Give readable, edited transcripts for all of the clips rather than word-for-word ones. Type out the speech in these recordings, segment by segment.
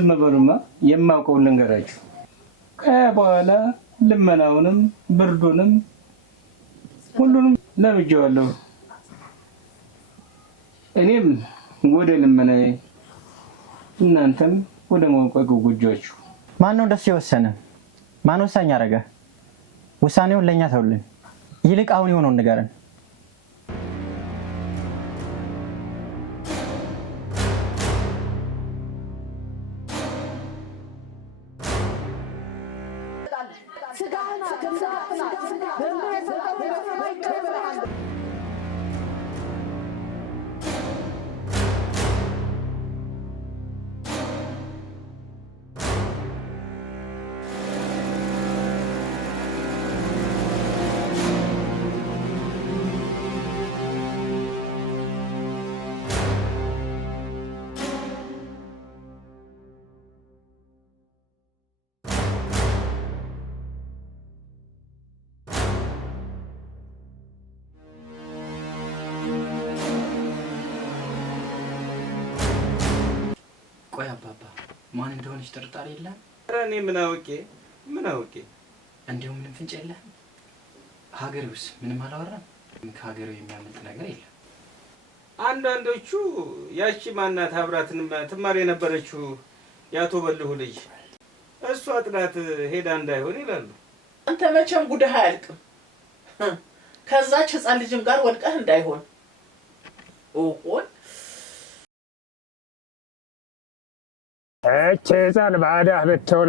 ዝም በሉማ የማውቀው ልንገራችሁ ከበኋላ ልመናውንም ብርዱንም ሁሉንም ለምጄዋለሁ እኔም ወደ ልመናዬ እናንተም ወደ ሞቀቁ ጉጆአችሁ ማን ነው ደስ ይወሰነ ማን ወሳኝ አረጋ ውሳኔውን ለኛ ተውልን ይልቅ አሁን ይሆነው ንገረን ቆይ አባባ ማን እንደሆነች ጥርጣሬ የለም? እኔ ምን አውቄ እንዴው ምንም ፍንጭ የለም? ሀገሬውስ ምንም አላወራም? ከሀገሬው የሚያመልጥ ነገር የለም? አንዳንዶቹ ያቺ ማናት አብራትን ትማር የነበረችው ያቶ በልሁ ልጅ እሷ ጥላት ሄዳ እንዳይሆን ይላሉ። አንተ መቼም ጉድህ አያልቅም። ከዛች ህፃን ልጅም ጋር ወድቀህ እንዳይሆን ኦሆን እቺ ህፃን ባዳህ ብትሆን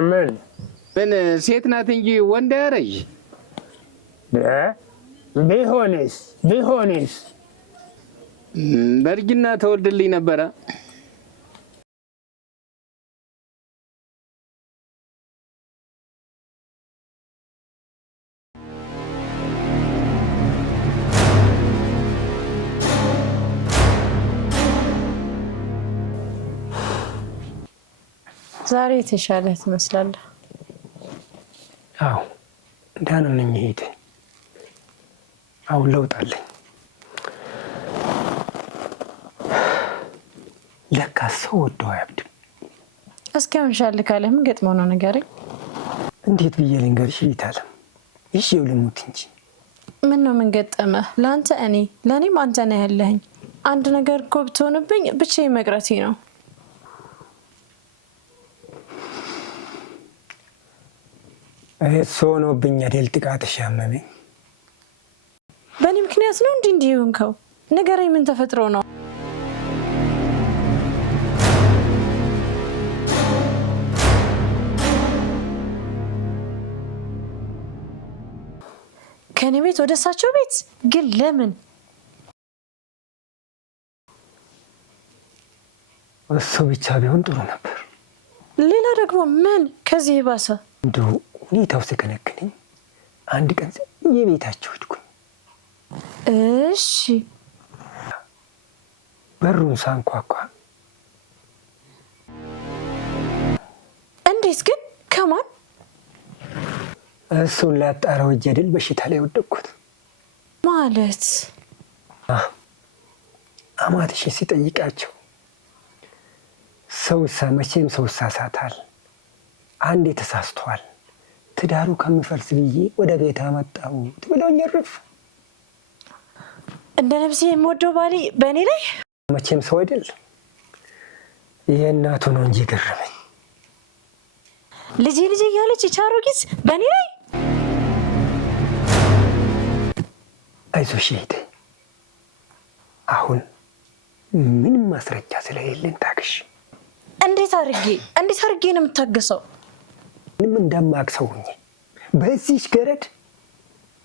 ምን ሴት ናት እንጂ ወንድ ያረይ ቢሆንስ በእርጅና ተወልድልኝ ነበረ። ዛሬ የተሻለ ትመስላለህ። አዎ እንዳን ነኝ ሄደ አሁን ለውጥ አለኝ። ለካ ሰው ወደው አያብድም። እስኪ አሁን ሻል ካለ ምን ገጥሞህ ነው ንገረኝ። እንዴት ብዬ ልንገርሽ ይታለም ይሽው ልሙት እንጂ ምን ነው ምን ገጠመህ? ላንተ እኔ ለኔም አንተ ነህ ያለኸኝ። አንድ ነገር እኮ ብትሆንብኝ ብቻዬን መቅረቴ ነው። እሱ ሆኖብኝ አይደል ጥቃትሽ ያመመኝ? በእኔ ምክንያት ነው እንዲህ ይሆንከው? ንገረኝ ምን ተፈጥሮ ነው? ከኔ ቤት ወደ እሳቸው ቤት ግን ለምን? እሱ ብቻ ቢሆን ጥሩ ነበር። ሌላ ደግሞ ምን ከዚህ ይባሰ? እንደው ሁኔታው ሲከነክነኝ አንድ ቀን የቤታቸው ሄድኩኝ። እሺ በሩን ሳንኳኳ እንዴት ግን ከማን? እሱን ላጣራው እጅ አይደል በሽታ ላይ ወደቅኩት ማለት። አማትሽ ሲጠይቃቸው መቼም ሰው ሳሳታል። አንዴ ተሳስቷል። ትዳሩ ከመፈልስ ብዬ ወደ ቤት አመጣሁት ብለውኝ እርፍ። እንደ ነፍሴ የምወደው ባሌ በእኔ ላይ መቼም ሰው አይደል። የእናቱ ነው እንጂ ገረመኝ። ልጄ እያለች የቻሮጊት በእኔ ላይ። አይዞሽ እህቴ፣ አሁን ምንም ማስረጃ ስለሌለን ታግሽ። እንዴት አድርጌ ነው የምታገሰው? ምንም እንደማቅሰው ሁኚ። በዚህች ገረድ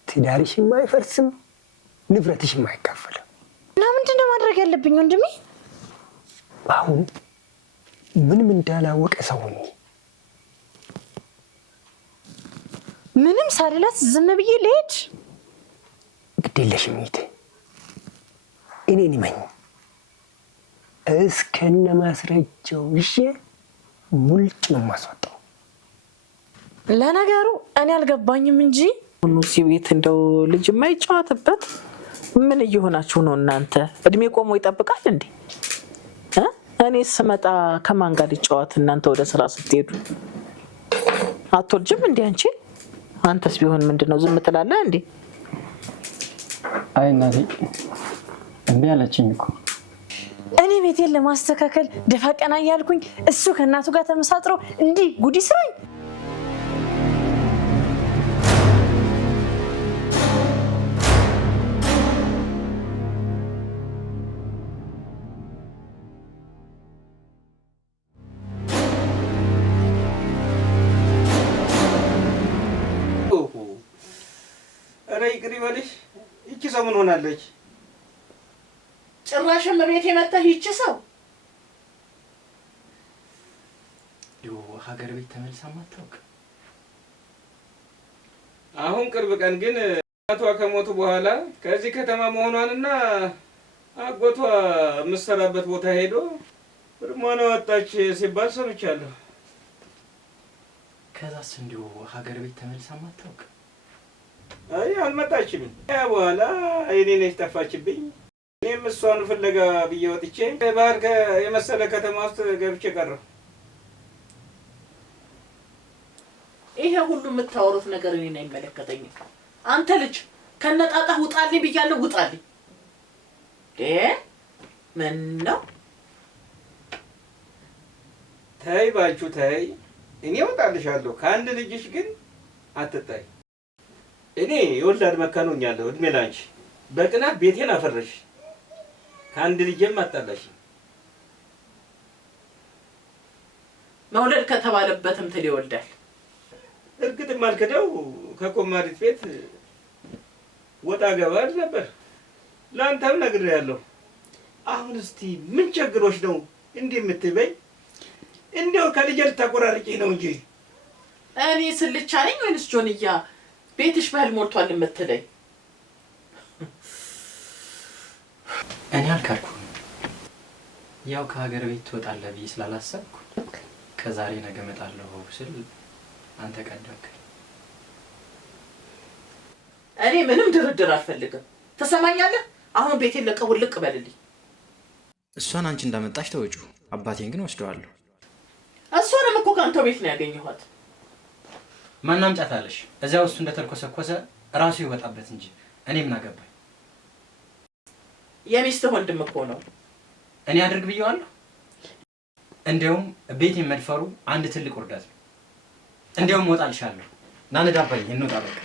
ትዳርሽም አይፈርስም፣ ንብረትሽም አይካፈልም። እና ምንድን ነው ማድረግ ያለብኝ ወንድሜ? አሁን ምንም እንዳላወቀ ሰው ሁኚ። ምንም ሳልላት ዝም ብዬ ልሄድ? ግድ የለሽም እህቴ፣ እኔን ይመኝ። እስከነ ማስረጃው ይዤ ሙልጭ ነው የማስወጣው። ለነገሩ እኔ አልገባኝም እንጂ እዚህ ቤት እንደው ልጅ የማይጫወትበት ምን እየሆናችሁ ነው እናንተ? እድሜ ቆሞ ይጠብቃል እንዴ? እኔ ስመጣ ከማን ጋር ሊጫወት እናንተ ወደ ስራ ስትሄዱ? አትወልጅም እንዴ አንቺ? አንተስ ቢሆን ምንድነው ዝም ትላለህ እንዴ? አይ እናቴ እንዴ አለችኝ እኮ። እኔ ቤቴን ለማስተካከል ደፋ ቀና እያልኩኝ እሱ ከእናቱ ጋር ተመሳጥሮ እንዲህ ጉዲ ስራኝ። ይቅር ይበልሽ። ይቺ ሰው ምን ሆናለች? ጭራሽም ቤት የመጣህ ይቺ ሰው ሀገር ቤት ተመልሳ ማታውቅ። አሁን ቅርብ ቀን ግን እናቷ ከሞቱ በኋላ ከዚህ ከተማ መሆኗንና አጎቷ የምትሰራበት ቦታ ሄዶ እርሟን ወጣች ሲባል ሰምቻለሁ። ከዛስ እንዲሁ ሀገር ቤት ተመልሳ ማታውቅ? አይ አልመጣችም። ያ በኋላ እኔ ነኝ ጠፋችብኝ። እኔም እሷን ፍለጋ ብዬ ወጥቼ ባህር የመሰለ ከተማ ውስጥ ገብቼ ቀረሁ። ይሄ ሁሉ የምታወሩት ነገር እኔን አይመለከተኝም። አንተ ልጅ ከነጣጣህ ውጣልኝ ብያለሁ፣ ውጣልኝ። ምን ነው? ተይ ባችሁ ተይ፣ እኔ እወጣልሻለሁ። ከአንድ ልጅሽ ግን አትጣይ። እኔ የወላድ መካን ሆኛለሁ። እድሜ ላንቺ። በቅናት ቤቴን አፈረሽ፣ ከአንድ ልጄም አጣላሽ። መውለድ ከተባለበትም ትል ይወልዳል። እርግጥም አልክደው ከኮማሪት ቤት ወጣ ገባ ነበር። ለአንተም ነግሬያለሁ። አሁን እስቲ ምን ቸግሮሽ ነው እንዲህ የምትበይ? እንዲያው ከልጄ ልታቆራርጪ ነው እንጂ እኔ ስልቻ ነኝ ወይንስ ጆንያ ቤትሽ ባህል ሞልቷል የምትለኝ? እኔ አልካድኩም። ያው ከሀገር ቤት ትወጣለህ ብዬ ስላላሰብኩ ከዛሬ ነገ እመጣለሁ ስል አንተ ቀደምክ። እኔ ምንም ድርድር አልፈልግም። ትሰማኛለህ? አሁን ቤቴን ለቀህ ውልቅ በልልኝ። እሷን አንቺ እንዳመጣሽ ተወጪው፣ አባቴን ግን ወስደዋለሁ። እሷንም እኮ ከአንተ ቤት ነው ያገኘኋት። ማን አምጫታለሽ? እዚያ ውስጥ እንደተልኮሰኮሰ ራሱ ይወጣበት እንጂ እኔ ምን አገባኝ? የሚስትህ ወንድም እኮ ነው። እኔ አድርግ ብየዋለሁ? እንዲያውም ቤቴን መድፈሩ አንድ ትልቅ ውርደት ነው። እንዲያውም እወጣልሻለሁ። ና ነዳባኝ፣ እንውጣ በቃ።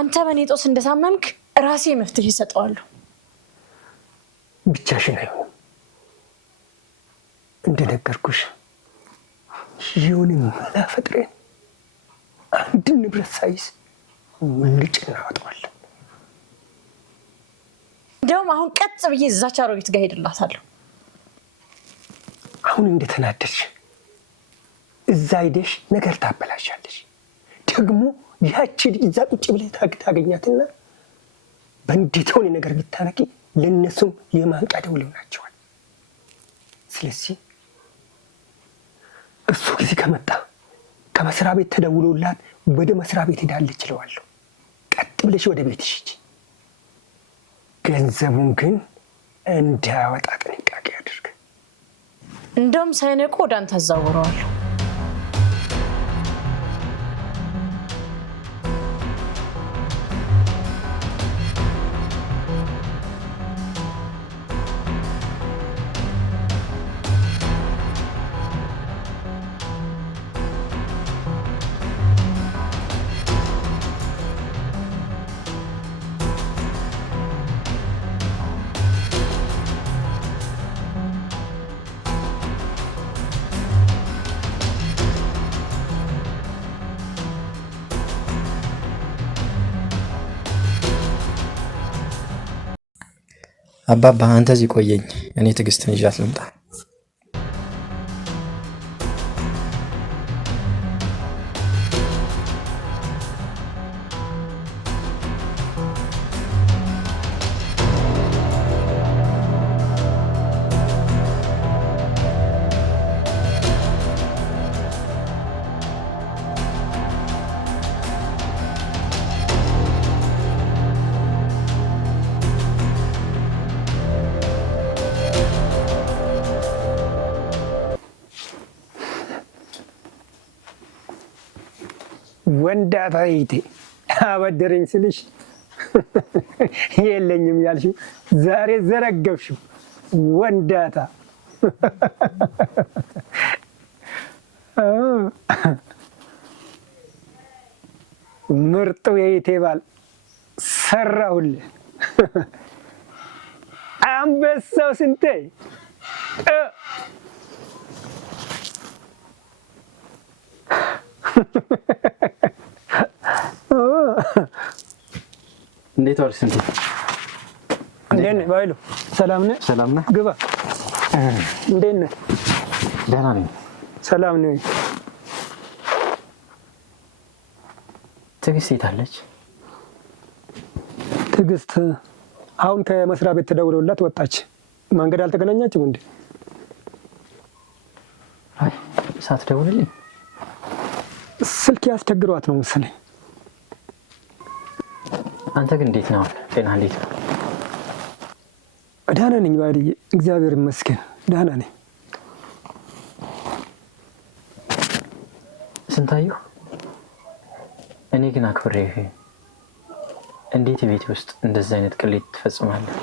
አንተ በኔ ጦስ እንደታመምክ ራሴ መፍትሄ እሰጠዋለሁ። ብቻሽን አይሆንም። እንደነገርኩሽ የሆነ መላ ፈጥረን አንድ ንብረት ሳይዝ ሙልጭ እናወጣዋለን። እንደውም አሁን ቀጥ ብዬ እዛች አሮጊት ጋር ሄድላታለሁ። አሁን እንደተናደድሽ እዛ ሄደሽ ነገር ታበላሻለሽ። ደግሞ ያቺ ልጅ እዛ ቁጭ ብለሽ ታገኛትና በእንዴት ሆነ ነገር ብታነቂ ለነሱም የማንቂያ ደውል ይሆናቸዋል። ስለዚህ እሱ ጊዜ ከመጣ ከመስሪያ ቤት ተደውሎላት ወደ መስሪያ ቤት ሄዳለች እለዋለሁ። ቀጥ ብለሽ ወደ ቤትሽ ሂጂ። ገንዘቡን ግን እንዳያወጣ ጥንቃቄ አድርግ። እንደውም ሳይነቁ ወደ አንተ አዛውረዋለሁ። አባባ አንተ እዚህ ቆየኝ፣ እኔ ትዕግስትን ይዣት ልምጣ። ወንዳታ ይቴ አበደረኝ ስልሽ የለኝም ያልሽው ዛሬ ዘረገብሽው። ወንዳታ ምርጡ የይቴ ባል ሰራሁልህ። አንበሳው ስንቴ እንዴት ዋልክ ስንቴ? እንዴት ነህ ባይሉ? ሰላም ነህ? ሰላም ነህ? ግባ። እንዴት ነህ? ደህና ነኝ። ሰላም ነኝ። ትዕግስት የት አለች? ትዕግስት አሁን ከመስሪያ ቤት ተደውሎላት ወጣች። መንገድ አልተገናኛችም እንዴ? አይ ሳትደውልልኝ ስልክ ያስቸግሯት ነው መሰለኝ። አንተ ግን እንዴት ነው? ጤና እንዴት ነው? ደህና ነኝ ባልዬ፣ እግዚአብሔር ይመስገን ደህና ነኝ። ስንታየሁ፣ እኔ ግን አክብሬህ እንዴት ቤት ውስጥ እንደዚህ አይነት ቅሌት ትፈጽማለህ?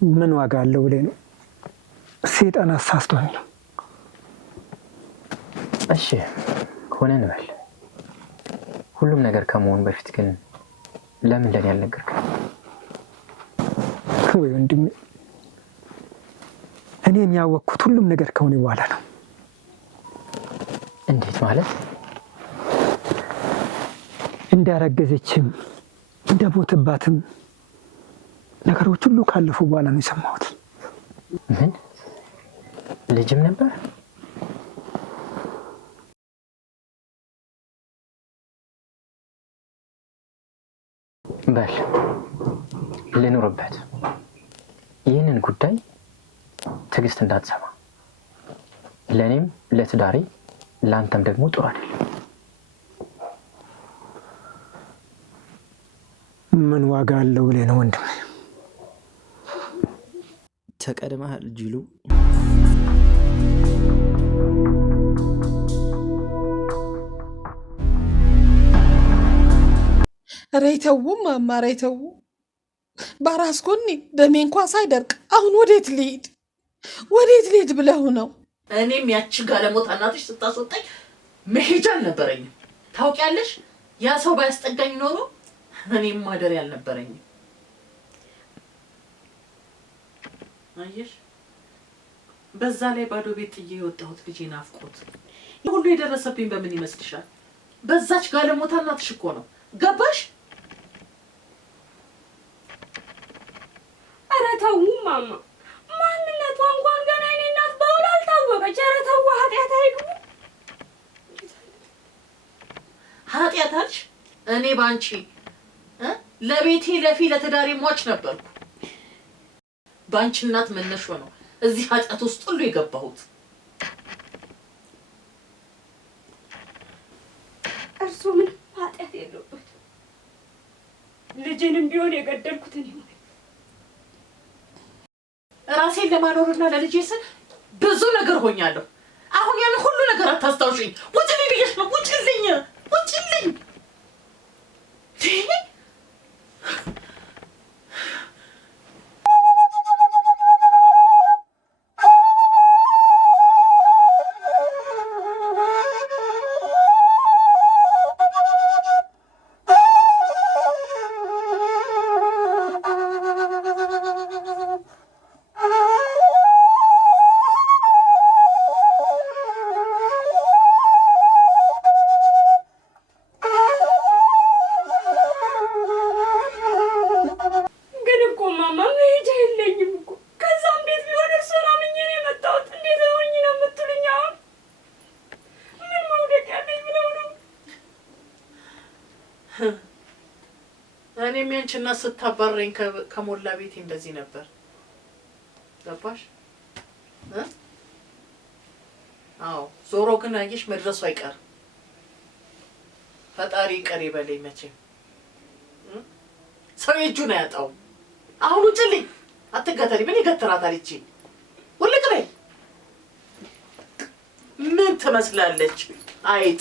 ምን ዋጋ አለው ብለህ ነው? ሰይጣን አሳስቶኝ ነው። እሺ ሆነ እንበል። ሁሉም ነገር ከመሆኑ በፊት ግን ለምን ለኔ አልነገርከኝ? ወይ ወንድሜ፣ እኔ የሚያወቅኩት ሁሉም ነገር ከሆነ በኋላ ነው። እንዴት ማለት? እንዳረገዘችም እንደሞተባትም ነገሮች ሁሉ ካለፉ በኋላ ነው የሰማሁት። ምን ልጅም ነበር? በል ልኑርበት። ይህንን ጉዳይ ትዕግስት እንዳትሰማ። ለእኔም ለትዳሬ ለአንተም ደግሞ ጥሩ አይደለም። ምን ዋጋ አለው ብለህ ነው ወንድሜ? ተቀድመሃል ጅሉ። ረይተው ማማ ረይተው በራስ ጎኔ ደሜ እንኳ ሳይደርቅ አሁን ወዴት ልሂድ ብለው ነው? እኔም ያቺ ጋለሞታ እናትሽ ስታስወጣኝ መሄጃ አልነበረኝም። ታውቂያለሽ፣ ያ ሰው ባያስጠጋኝ ኖሮ እኔም ማደሪያ አልነበረኝም። አየሽ፣ በዛ ላይ ባዶ ቤት ጥዬ የወጣሁት ልጄ ናፍቆት ሁሉ የደረሰብኝ በምን ይመስልሻል? በዛች ጋለሞታ እናትሽ እኮ ነው። ገባሽ? ኧረ ተው ማማ፣ ማንነቷ እንኳን ገና የእኔ እናት በውል አልታወቀች። ኧረ ተው፣ ኃጢአት አይግቡ። ኃጢአት አልሽ? እኔ ባንቺ ለቤቴ ለትዳሬ ሟች ነበርኩ። ባንቺ እናት መነሾ ነው እዚህ ኃጢአት ውስጥ ሁሉ የገባሁት። እርሱ ምን ኃጢአት የለበት። ልጅንም ቢሆን የገደልኩት እኔ ነኝ። ራሴን ለማኖርና ለልጄ ስል ብዙ ነገር ሆኛለሁ። አሁን ያን ሁሉ ነገር አታስታውሽኝ። ውጭልኝ ብዬሽ ነው። ውጭልኝ። እኔም ያንቺና ስታባረኝ ከሞላ ቤቴ እንደዚህ ነበር። ገባሽ? አዎ ዞሮ ግን አየሽ መድረሱ አይቀርም። ፈጣሪ ይቅር ይበለኝ። መቼም ሰው የእጁን አያጣውም። አሁን ውጭልኝ። አትገተሪ። ምን ይገትራታል ይቺ? ትመስላለች አይጥ